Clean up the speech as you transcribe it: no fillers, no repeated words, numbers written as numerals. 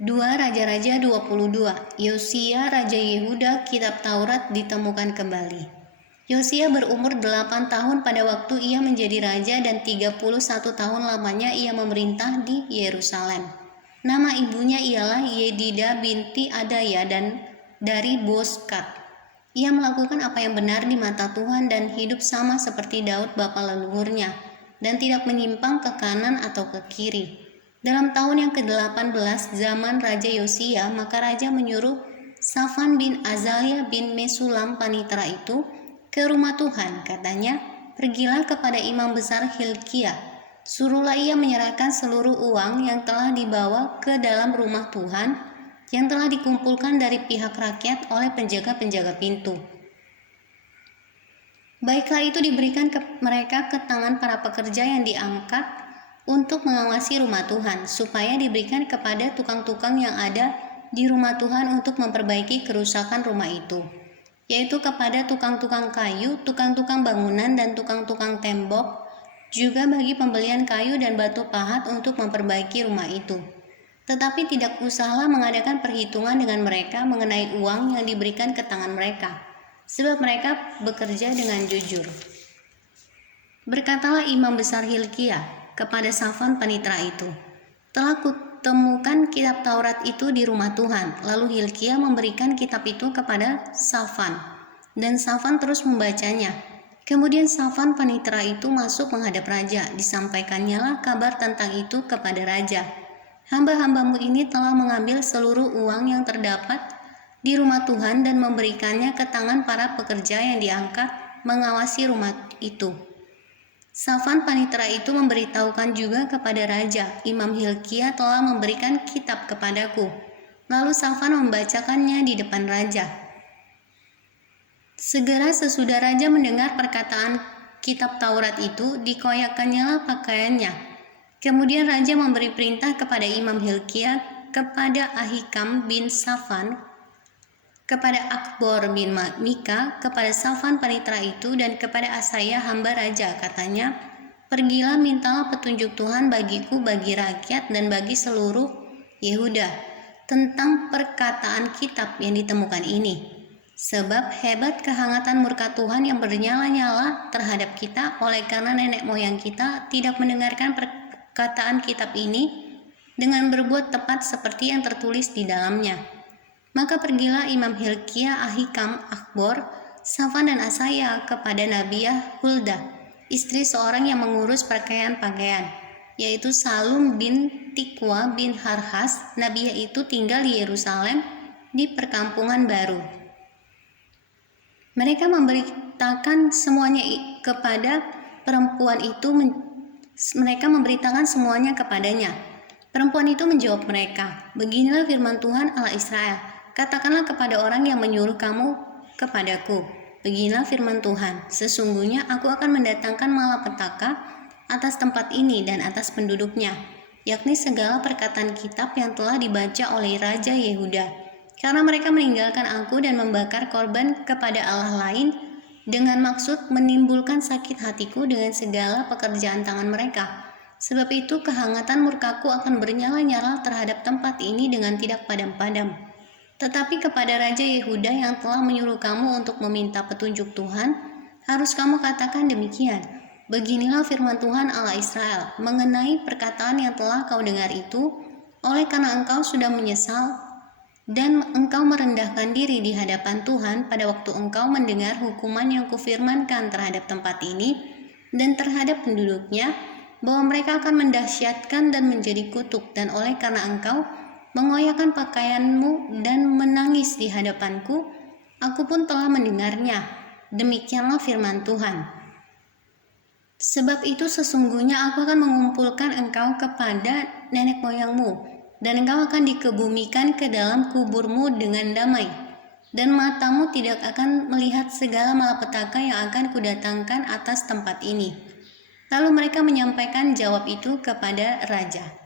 2 Raja-Raja 22. Yosia Raja Yehuda, kitab Taurat ditemukan kembali. Yosia berumur 8 tahun pada waktu ia menjadi raja dan 31 tahun lamanya ia memerintah di Yerusalem. Nama ibunya ialah Yedida binti Adaya dan dari Boskat. Ia melakukan apa yang benar di mata Tuhan dan hidup sama seperti Daud bapa leluhurnya dan tidak menyimpang ke kanan atau ke kiri. Dalam tahun yang ke-18 zaman Raja Yosia, maka Raja menyuruh Safan bin Azalia bin Mesulam panitera itu ke rumah Tuhan. Katanya, pergilah kepada imam besar Hilkia. Suruhlah ia menyerahkan seluruh uang yang telah dibawa ke dalam rumah Tuhan, yang telah dikumpulkan dari pihak rakyat oleh penjaga-penjaga pintu. Baiklah itu diberikan mereka ke tangan para pekerja yang diangkat untuk mengawasi rumah Tuhan, supaya diberikan kepada tukang-tukang yang ada di rumah Tuhan untuk memperbaiki kerusakan rumah itu, yaitu kepada tukang-tukang kayu, tukang-tukang bangunan, dan tukang-tukang tembok, juga bagi pembelian kayu dan batu pahat untuk memperbaiki rumah itu. Tetapi tidak usahlah mengadakan perhitungan dengan mereka mengenai uang yang diberikan ke tangan mereka, sebab mereka bekerja dengan jujur. Berkatalah imam besar Hilkia kepada Safan panitera itu, telah kutemukan kitab Taurat itu di rumah Tuhan. Lalu Hilkia memberikan kitab itu kepada Safan, dan Safan terus membacanya. Kemudian Safan panitera itu masuk menghadap raja. Disampaikannyalah lah kabar tentang itu kepada raja. Hamba-hambamu ini telah mengambil seluruh uang yang terdapat di rumah Tuhan dan memberikannya ke tangan para pekerja yang diangkat mengawasi rumah itu. Safan panitera itu memberitahukan juga kepada raja, Imam Hilkia telah memberikan kitab kepadaku. Lalu Safan membacakannya di depan raja. Segera sesudah raja mendengar perkataan kitab Taurat itu, dikoyakkannyalah pakaiannya. Kemudian raja memberi perintah kepada Imam Hilkia, kepada Ahikam bin Safan, kepada Akbor bin Mika, kepada Safan panitera itu, dan kepada Asaya hamba raja. Katanya, pergilah mintalah petunjuk Tuhan bagiku, bagi rakyat, dan bagi seluruh Yehuda tentang perkataan kitab yang ditemukan ini. Sebab hebat kehangatan murka Tuhan yang bernyala-nyala terhadap kita, oleh karena nenek moyang kita tidak mendengarkan perkataan kitab ini dengan berbuat tepat seperti yang tertulis di dalamnya. Maka pergilah Imam Hilkia, Ahikam, Akbor, Safan, dan Asaya kepada Nabiah Hulda, istri seorang yang mengurus pakaian-pakaian, yaitu Salum bin Tikwa bin Harhas. Nabiah itu tinggal di Yerusalem di perkampungan baru. Mereka memberitakan semuanya kepada perempuan itu, mereka memberitakan semuanya kepadanya. Perempuan itu menjawab mereka, beginilah firman Tuhan Allah Israel. Katakanlah kepada orang yang menyuruh kamu kepadaku, beginilah firman Tuhan, sesungguhnya aku akan mendatangkan malapetaka atas tempat ini dan atas penduduknya, yakni segala perkataan kitab yang telah dibaca oleh Raja Yehuda. Karena mereka meninggalkan aku dan membakar korban kepada Allah lain dengan maksud menimbulkan sakit hatiku dengan segala pekerjaan tangan mereka. Sebab itu kehangatan murkaku akan bernyala-nyala terhadap tempat ini dengan tidak padam-padam. Tetapi kepada Raja Yehuda yang telah menyuruh kamu untuk meminta petunjuk Tuhan, harus kamu katakan demikian. Beginilah firman Tuhan Allah Israel mengenai perkataan yang telah kau dengar itu, oleh karena engkau sudah menyesal dan engkau merendahkan diri di hadapan Tuhan pada waktu engkau mendengar hukuman yang kufirmankan terhadap tempat ini dan terhadap penduduknya, bahwa mereka akan mendahsyatkan dan menjadi kutuk, dan oleh karena engkau mengoyakkan pakaianmu dan menangis di hadapanku, aku pun telah mendengarnya. Demikianlah firman Tuhan. Sebab itu sesungguhnya aku akan mengumpulkan engkau kepada nenek moyangmu, dan engkau akan dikebumikan ke dalam kuburmu dengan damai, dan matamu tidak akan melihat segala malapetaka yang akan kudatangkan atas tempat ini. Lalu mereka menyampaikan jawab itu kepada raja.